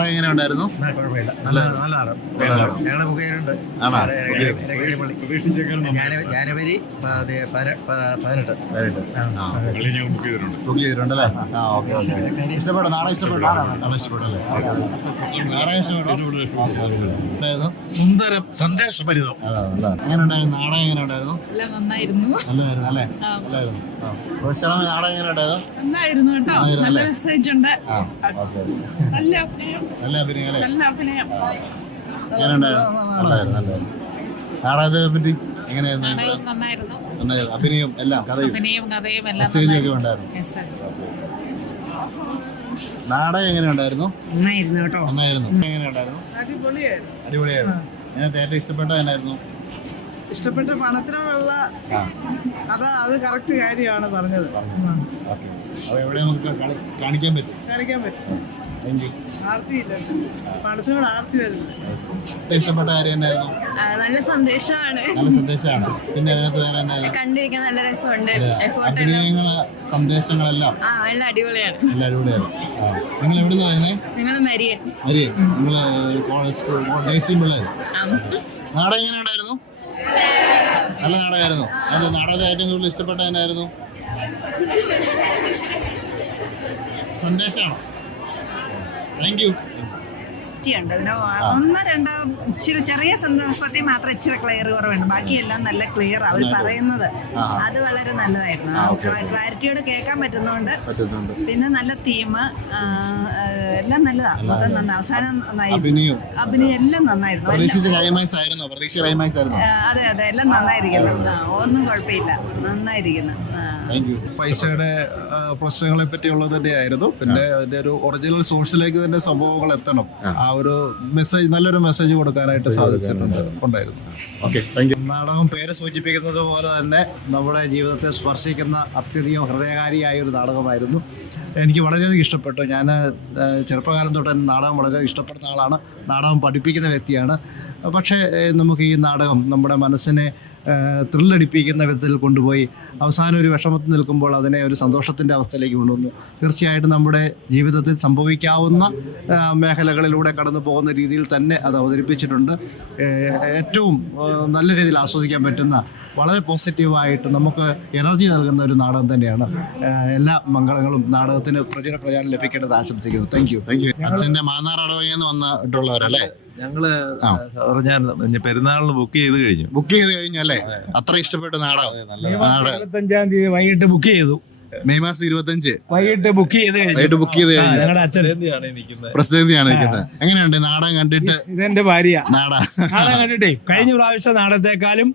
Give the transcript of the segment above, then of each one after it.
നാടകം എങ്ങനെ ഉണ്ടായിരുന്നു? കുഴപ്പമില്ല. നല്ല നല്ല ഞങ്ങളുടെ ബുക്കേലുണ്ട് ആണോ? ജാനുവരി പതിനെട്ട്. ബുക്ക് ചെയ്തിട്ടുണ്ടല്ലേ ആ ഓക്കെ. ഓക്കെ ഇഷ്ടപ്പെട്ടോ? നാടകം ഇഷ്ടപ്പെട്ടോ? നാളെ ഇഷ്ടപ്പെട്ടോ? സുന്ദരം സന്ദേശഭരിതം എങ്ങനെ ഉണ്ടായിരുന്നു? നാടകം എങ്ങനെ ഉണ്ടായിരുന്നു? നന്നായിരുന്നു. നല്ലതായിരുന്നു അല്ലേ? നല്ലായിരുന്നു. നാടകം എങ്ങനെ ഉണ്ടായിരുന്നു? നന്നായിരുന്നു കേട്ടോ. നല്ല മെസ്സേജ് ഉണ്ട്. നല്ല അഭിനയം നല്ല അഭിനയം അല്ലേ? നല്ല അഭിനയം. നാടകത്തെ പറ്റി എങ്ങനെയായിരുന്നു? നന്നായിരുന്നു അഭിനയം എല്ലാം കഥയും. അഭിനയം കഥയും എല്ലാം ഒക്കെ. ഉണ്ടായിരുന്നു. നാടകം എങ്ങനെ ഉണ്ടായിരുന്നു നന്നായിരുന്നു കേട്ടോ. നന്നായിരുന്നു. എങ്ങനെ ഉണ്ടായിരുന്നു അടിപൊളിയായിരുന്നു. അടിപൊളിയായിരുന്നു അതിനകത്ത് ഏറ്റവും ഇഷ്ടപ്പെട്ട എന്നായിരുന്നു? ഇഷ്ടപ്പെട്ട പണത്തിനുള്ള കഥ അത് കറക്റ്റ് കാര്യമാണ് പറഞ്ഞത്. അപ്പൊ എവിടെ നമുക്ക് കാണിക്കാൻ പറ്റും. കാണിക്കാൻ പറ്റും. ഇഷ്ടപ്പെട്ട കാര്യം നല്ല സന്ദേശമാണ്. നല്ല സന്ദേശമാണ്. പിന്നെ അതിനകത്ത് വേറെ എന്നായിരുന്നു? കണ്ടിരിക്കാൻ നല്ല രസമുണ്ട്. എഫേർട്ട് സന്ദേശങ്ങളെല്ലാം? ആ നല്ല അടിപൊളിയാണ്. ആ. നിങ്ങൾ നിങ്ങൾ നരിയൻ അരി നിങ്ങൾ കോളേജ് സ്കൂൾ നേഴ്സിംഗ് പിള്ളേർ ആ. നാടകം എങ്ങനെ ഉണ്ടായിരുന്നു? നല്ല നാടകമായിരുന്നു. അത് നാടകത്തെ ഏറ്റവും കൂടുതൽ ഇഷ്ടപ്പെട്ട എന്നായിരുന്നു? സന്ദേശമാണോ? താങ്ക് യു ഉണ്ട് പിന്നെ ഒന്ന് രണ്ടോ ഇച്ചിരി ചെറിയ സന്ദർഭത്തിൽ മാത്രം ഇച്ചിരി ക്ലിയർ കുറവുണ്ട്. ബാക്കിയെല്ലാം നല്ല ക്ലിയർ അവർ പറയുന്നത്. അത് വളരെ നല്ലതായിരുന്നു. ക്ലാരിറ്റിയോട് കേൾക്കാൻ പറ്റുന്നുണ്ട് പിന്നെ നല്ല തീം എല്ലാം നല്ലതാ. മൊത്തം അവസാനം നന്നായി അഭിനയം എല്ലാം നന്നായിരുന്നു. അതെ അതെ. എല്ലാം നന്നായിരിക്കുന്നു. ഒന്നും കുഴപ്പമില്ല. നന്നായിരിക്കുന്നു. പൈസയുടെ പ്രശ്നങ്ങളെ പറ്റിയുള്ളത് തന്നെയായിരുന്നു. പിന്നെ അതിന്റെ ഒരു ഒറിജിനൽ സോഴ്സിലേക്ക് തന്നെ സംഭവങ്ങൾ എത്തണം. ആ. ഒരു മെസ്സേജ് നല്ലൊരു മെസ്സേജ് കൊടുക്കാനായിട്ട് സാധിച്ചിട്ടുണ്ട്. ഉണ്ടായിരുന്നു. ഓക്കെ താങ്ക് യു നാടകം പേര് സൂചിപ്പിക്കുന്നത് പോലെ തന്നെ നമ്മുടെ ജീവിതത്തെ സ്പർശിക്കുന്ന അത്യധികം ഹൃദയകാരിയായ ഒരു നാടകമായിരുന്നു. എനിക്ക് വളരെയധികം ഇഷ്ടപ്പെട്ടു. ഞാൻ ചെറുപ്പകാലം തൊട്ട് തന്നെ നാടകം വളരെ ഇഷ്ടപ്പെടുന്ന ആളാണ്. നാടകം പഠിപ്പിക്കുന്ന വ്യക്തിയാണ്. പക്ഷേ നമുക്ക് ഈ നാടകം നമ്മുടെ മനസ്സിനെ ത്രില്ലടിപ്പിക്കുന്ന വിധത്തിൽ കൊണ്ടുപോയി അവസാനം ഒരു വിഷമത്തിൽ നിൽക്കുമ്പോൾ അതിനെ ഒരു സന്തോഷത്തിന്റെ അവസ്ഥയിലേക്ക് കൊണ്ടുവന്നു. തീർച്ചയായിട്ടും നമ്മുടെ ജീവിതത്തിൽ സംഭവിക്കാവുന്ന മേഖലകളിലൂടെ കടന്നു പോകുന്ന രീതിയിൽ തന്നെ അത് അവതരിപ്പിച്ചിട്ടുണ്ട്. ഏറ്റവും നല്ല രീതിയിൽ ആസ്വദിക്കാൻ പറ്റുന്ന വളരെ പോസിറ്റീവായിട്ട് നമുക്ക് എനർജി നൽകുന്ന ഒരു നാടകം തന്നെയാണ്. എല്ലാ മംഗളങ്ങളും നാടകത്തിന് പ്രചുര പ്രചാരം ലഭിക്കേണ്ടത് ആശംസിക്കുന്നു. Thank you. Thank you. അച്ഛന്റെ മാന്നാർ നിന്ന് വന്നിട്ടുള്ളവരല്ലേ? ഞങ്ങൾ ആ. ഞാൻ പെരുന്നാളിന് ബുക്ക് ചെയ്ത് കഴിഞ്ഞു. ബുക്ക് ചെയ്ത് കഴിഞ്ഞു അല്ലേ? അത്ര ഇഷ്ടപ്പെട്ട നാടകം. ഇരുപത്തഞ്ചാം തീയതി വൈകിട്ട് ബുക്ക് ചെയ്തു. മെയ് മാസം ഇരുപത്തഞ്ച്. വൈകിട്ട് ബുക്ക് ചെയ്ത് കഴിഞ്ഞു. വൈകിട്ട് ബുക്ക് ചെയ്ത് പ്രസിദ്ധിയാണ് നിൽക്കുന്നത് എങ്ങനെയുണ്ട് നാടകം കണ്ടിട്ട്? ഇതെന്റെ ഭാര്യ. നാട നാടകം കണ്ടിട്ടേ കഴിഞ്ഞ പ്രാവശ്യം നാടത്തെക്കാളും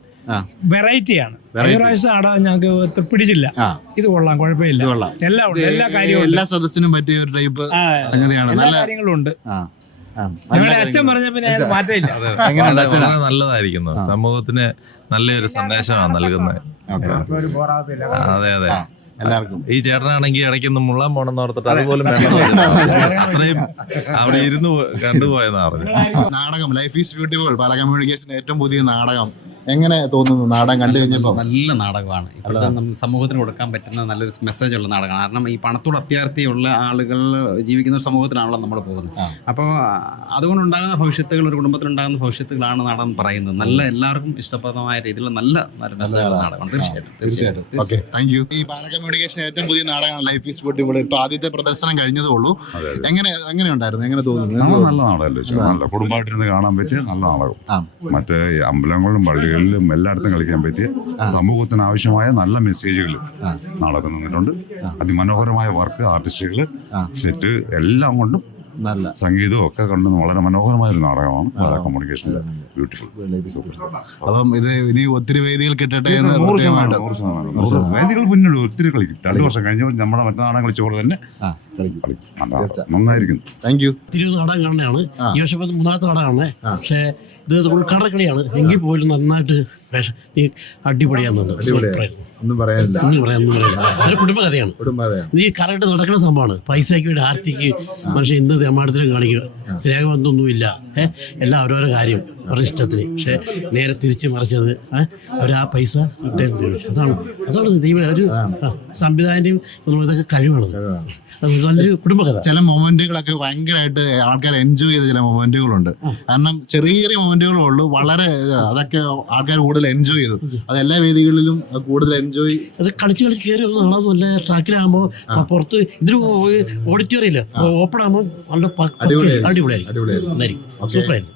വെറൈറ്റിയാണ്. പ്രാവശ്യം നാടകം ഞങ്ങൾക്ക് പിടിച്ചില്ല. ഇത് കൊള്ളാം കുഴപ്പമില്ല. എല്ലാ എല്ലാം ഉണ്ട് എല്ലാ കാര്യങ്ങളും എല്ലാ സദസ്സിനും പറ്റിയ ഒരു ടൈപ്പ് സംഗതിയാണ്. നല്ല കാര്യങ്ങളും നല്ലതായിരിക്കുന്നു. സമൂഹത്തിന് നല്ലൊരു സന്ദേശമാണ് നൽകുന്നത്. അതെ അതെ. എല്ലാവർക്കും. ഈ ചേട്ടനാണെങ്കിൽ ഇടയ്ക്കൊന്ന് മുള്ളാൻ പോണെന്ന് ഓർത്തിട്ട് അതുപോലെ അത്രയും അവിടെ ഇരുന്ന് കണ്ടുപോയെന്നാ പറഞ്ഞു നാടകം ലൈഫ് ഈസ് ബ്യൂട്ടിഫുൾ പല കമ്മ്യൂണിക്കേഷൻ ഏറ്റവും പുതിയ നാടകം. എങ്ങനെ തോന്നുന്നു നാടകം കണ്ടു കഴിഞ്ഞപ്പോൾ നല്ല നാടകമാണ്. ഇപ്പോഴത്തെ നമ്മൾ സമൂഹത്തിന് കൊടുക്കാൻ പറ്റുന്ന നല്ലൊരു മെസ്സേജ് ഉള്ള നാടകമാണ്. കാരണം ഈ പണത്തോട് അത്യാർത്ഥിയുള്ള ആളുകൾ ജീവിക്കുന്ന ഒരു സമൂഹത്തിലാണല്ലോ നമ്മൾ പോകുന്നത്. അപ്പോൾ അതുകൊണ്ടുണ്ടാകുന്ന ഭവിഷ്യത്തുകൾ ഒരു കുടുംബത്തിലുണ്ടാകുന്ന ഭവിഷ്യത്തുകളാണ് നാടകം പറയുന്നത്. നല്ല എല്ലാവർക്കും ഇഷ്ടപ്രദമായ രീതിയിലുള്ള നല്ല നല്ല മെസ്സേജുള്ള നാടകമാണ്. തീർച്ചയായിട്ടും. തീർച്ചയായിട്ടും. ഓക്കെ. താങ്ക് യു ഈ പാല കമ്മ്യൂണിക്കേഷൻ ഏറ്റവും പുതിയ നാടകമാണ് ലൈഫ് ഈസ് ബ്യൂട്ടിഫുൾ ഇപ്പൊ ആദ്യത്തെ പ്രദർശനം കഴിഞ്ഞതേ ഉള്ളൂ. എങ്ങനെ എങ്ങനെ ഉണ്ടായിരുന്നു? എങ്ങനെ തോന്നുന്നു? നല്ല നാടകമല്ലേ? നല്ല കുടുംബമായിട്ടിരുന്ന് കാണാൻ പറ്റിയ നല്ല നാടകം. മറ്റേ അമ്പലങ്ങളിലും പള്ളികളിലും എല്ലായിടത്തും കളിക്കാൻ പറ്റിയ സമൂഹത്തിന് ആവശ്യമായ നല്ല മെസ്സേജുകൾ നാടകം അതിമനോഹരമായ വർക്ക് ആർട്ടിസ്റ്റുകൾ സെറ്റ് എല്ലാം കൊണ്ടും നല്ല. സംഗീതവും ഒക്കെ കണ്ടു വളരെ മനോഹരമായ ഒരു നാടകമാണ് കമ്മ്യൂണിക്കേഷന്റെ ബ്യൂട്ടിഫുൾ അപ്പം ഇത് ഇനി ഒത്തിരി വേദികൾ കിട്ടട്ടെ എന്ന് വേദികൾ പിന്നീട് ഒത്തിരി കളിക്കും രണ്ടു വർഷം കഴിഞ്ഞു നമ്മുടെ മറ്റു നാടകം കളിച്ച പോലെ തന്നെ നന്നായിരിക്കും താങ്ക് യു ഒത്തിരി നാടകം കാണുന്നതാണ്. ഈ വർഷം മൂന്നാമത്തെ നാടകമാണ്. പക്ഷേ ഇത് ഉൾക്കടക്കളിയാണ് എങ്കിൽ പോലും നന്നായിട്ട് അടിപൊളിയാന്നുണ്ട് സൂപ്പറായിരുന്നു. ഒന്നും പറയാനില്ല. ഒന്നും പറയാൻ ഒന്നും പറയാനില്ല. അതൊരു കുടുംബകഥയാണ്. ഈ കറക്റ്റ് നടക്കുന്ന സംഭവമാണ്. പൈസയ്ക്ക് വേണ്ടി ആർത്തിക്ക് മനുഷ്യൻ എന്ത് തെമ്മാടത്തിലും കാണിക്കുക. സ്നേഹബന്ധമൊന്നുമില്ല ഏഹ് എല്ലാം ഓരോരോ കാര്യം. അവരുടെ ഇഷ്ടത്തിന്. പക്ഷേ നേരെ തിരിച്ചു മറിച്ചത് ഏഹ് അവർ ആ പൈസ അതാണ്. അതാണ് ദൈവം ഒരു ഇതൊക്കെ കഴിവാണ്. നല്ലൊരു കുടുംബകഥ. ചില മൊമെന്റുകളൊക്കെ ഭയങ്കരമായിട്ട് ആൾക്കാർ എൻജോയ് ചെയ്ത ചില മൊമെന്റുകളുണ്ട്. കാരണം ചെറിയ ചെറിയ മൊമെന്റുകളേ ഉള്ളൂ. വളരെ അതൊക്കെ ആൾക്കാർ കൂടുതൽ എൻജോയ് ചെയ്തു. അത് എല്ലാ വേദികളിലും കൂടുതൽ എൻജോയ് അത് കളിച്ച് കളിച്ച് കയറി നല്ല ട്രാക്കിലാകുമ്പോൾ പുറത്ത് ഇതൊരു ഓഡിറ്റോറിയം ഇല്ല? ഓപ്പൺ ആകുമ്പോൾ നല്ല അടിപൊളിയായിരിക്കും. അടിപൊളിയായിരിക്കും.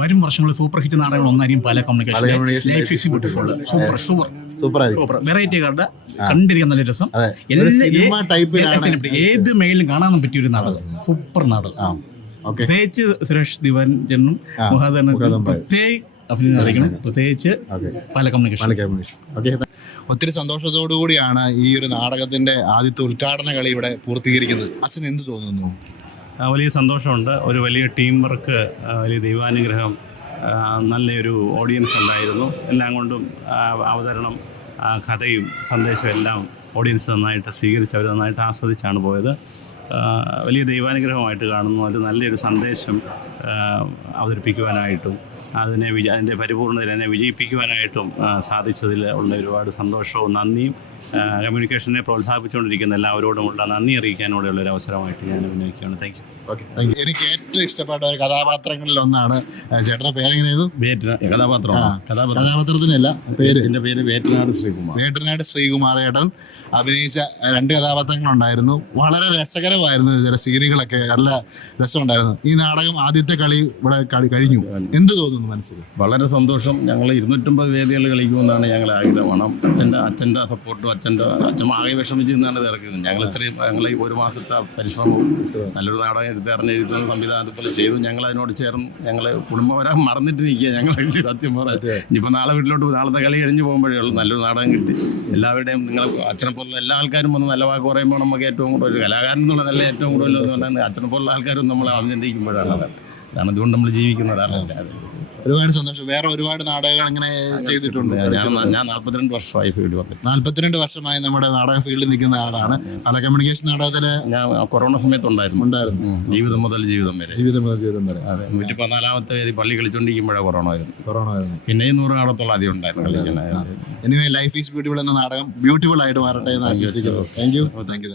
വരും വർഷങ്ങളിൽ സൂപ്പർ ഹിറ്റ് നാടകങ്ങൾ ഒന്നായിരിക്കും പല കമ്മ്യൂണിക്കേഷൻ പല communication life is beautiful super super variety കാരുടെ കണ്ടിരിക്കാൻ നല്ല രസം. ഏത് മേഖലയിലും കാണാൻ പറ്റിയ ഒരു നാടകം. സൂപ്പർ നാടകം പ്രത്യേകിച്ച് സുരേഷ് ദിവൻ ജനും മുഹാദനും. പ്രത്യേക അഭിനയം അറിയിക്കണം. പ്രത്യേകിച്ച് പല കമ്മ്യൂണിക്കേഷൻ ഒത്തിരി സന്തോഷത്തോടു കൂടിയാണ് ഈ ഒരു നാടകത്തിന്റെ ആദ്യത്തെ ഉദ്ഘാടന കളി ഇവിടെ പൂർത്തീകരിക്കുന്നത്. അച്ഛൻ എന്ത് തോന്നുന്നു? വലിയ സന്തോഷമുണ്ട്. ഒരു വലിയ ടീം വർക്ക് വലിയ ദൈവാനുഗ്രഹം നല്ലൊരു ഓഡിയൻസ് ഉണ്ടായിരുന്നു. എല്ലാം കൊണ്ടും അവതരണം കഥയും സന്ദേശവും എല്ലാം ഓഡിയൻസ് നന്നായിട്ട് സ്വീകരിച്ച് അവർ നന്നായിട്ട് ആസ്വദിച്ചാണ് പോയത്. വലിയ ദൈവാനുഗ്രഹമായിട്ട് കാണുന്നു. അത് നല്ലൊരു സന്ദേശം അവതരിപ്പിക്കുവാനായിട്ടും അതിനെ വിജ അതിന്റെ പരിപൂർണതയിൽ എന്നെ വിജയിപ്പിക്കുവാനായിട്ടും സാധിച്ചതിൽ ഉള്ള ഒരുപാട് സന്തോഷവും നന്ദിയും. കമ്മ്യൂണിക്കേഷനെ പ്രോത്സാഹിപ്പിച്ചുകൊണ്ടിരിക്കുന്ന എല്ലാവരോടുമുള്ള നന്ദി അറിയിക്കാനൂടെയുള്ള ഒരു അവസരമായിട്ട് ഞാൻ അഭിനയിക്കുകയാണ്. Thank you okay thank you എനിക്ക് ഏറ്റവും ഇഷ്ടപ്പെട്ട ഒരു കഥാപാത്രങ്ങളിൽ ഒന്നാണ് ചേട്ടന്റെ പേരെങ്ങനെയായിരുന്നു കഥാപാത്രം. കഥാപാത്രത്തിനല്ല പേര്. എന്റെ പേര് വേട്ടനാട് ശ്രീകുമാർ. വേട്ടനാട് ശ്രീകുമാർ ഏട്ടൻ അഭിനയിച്ച രണ്ട് കഥാപാത്രങ്ങളുണ്ടായിരുന്നു. വളരെ രസകരമായിരുന്നു ചില സീനുകളൊക്കെ നല്ല രസമുണ്ടായിരുന്നു. ഈ നാടകം ആദ്യത്തെ കളി ഇവിടെ കഴിഞ്ഞു. എന്ത് തോന്നുന്നു മനസ്സിൽ? വളരെ സന്തോഷം. ഞങ്ങൾ ഇരുന്നൂറ്റമ്പത് വേദികൾ കളിക്കുമെന്നാണ് ഞങ്ങൾ ആഗ്രഹമാണ് അച്ഛന്റെ അച്ഛന്റെ സപ്പോർട്ടും അച്ഛന്റെ അച്ഛൻ ആകെ വിഷമിച്ച് നിന്നാണ് ഇത് ഇറക്കുന്നത് ഞങ്ങൾ ഇത്രയും ഞങ്ങൾ ഒരു മാസത്തെ പരിശ്രമവും നല്ലൊരു നാടകം എടുത്ത് എഴുതുന്ന സംവിധാനം അതുപോലെ ചെയ്തു. ഞങ്ങൾ അതിനോട് ചേർന്ന് ഞങ്ങൾ കുടുംബപരം മറന്നിട്ട് നിൽക്കുക ഞങ്ങൾ സത്യം പറയാം ഇനിയിപ്പോൾ നാളെ വീട്ടിലോട്ട്. നാളത്തെ കളി കഴിഞ്ഞ് പോകുമ്പോഴേ ഉള്ളൂ. നല്ലൊരു നാടകം കിട്ടി. എല്ലാവരുടെയും നിങ്ങൾ അച്ഛനെ പോലുള്ള എല്ലാ ആൾക്കാരും വന്ന് നല്ല വാക്ക് പറയുമ്പോൾ നമുക്ക് ഏറ്റവും കൂടുതൽ ഒരു കലാകാരൻ എന്നുള്ള നല്ല ഏറ്റവും കൂടുതൽ എന്ന് പറഞ്ഞാൽ അച്ഛനെ പോലുള്ള ആൾക്കാരും നമ്മളെ അഭിനന്ദിക്കുമ്പോഴാണ് അതാണ് അതുകൊണ്ട് നമ്മൾ ജീവിക്കുന്നതാണ് ഒരുപാട് സന്തോഷം. വേറെ ഒരുപാട് നാടകങ്ങൾ ഇങ്ങനെ ചെയ്തിട്ടുണ്ട്. ഞാൻ നാല്പത്തിരണ്ട് വർഷമായി ഫീൽഡ് വന്നു നാല്പത്തിരണ്ട് വർഷമായി നമ്മുടെ നാടക ഫീൽഡിൽ നിൽക്കുന്ന ആളാണ്. പല കമ്മ്യൂണിക്കേഷൻ നാടകത്തിൽ ഞാൻ കൊറോണ സമയത്തുണ്ടായിരുന്നു ഉണ്ടായിരുന്നു. ഉണ്ടായിരുന്നു. ജീവിതം മുതൽ ജീവിതം വരെ. ജീവിതം മുതൽ ജീവിതം വരെ. അതെ നൂറ്റി പതിനാലാമത്തെ വേദി പള്ളി കളിച്ചുകൊണ്ടിരിക്കുമ്പോഴേ കൊറോണ ആയിരുന്നു കൊറോണ ആയിരുന്നു പിന്നെയും നൂറ് നാടത്തോളം അധികം ഉണ്ടായിരുന്നു കളിക്കുന്നത് എനിവേ ലൈഫ് ഈസ് ബ്യൂട്ടിഫുൾ എന്ന നാടകം ബ്യൂട്ടിഫുൾ ആയിട്ട് മാറട്ടെ എന്ന് ആശംസിക്കുന്നു. Thank you thank you thank you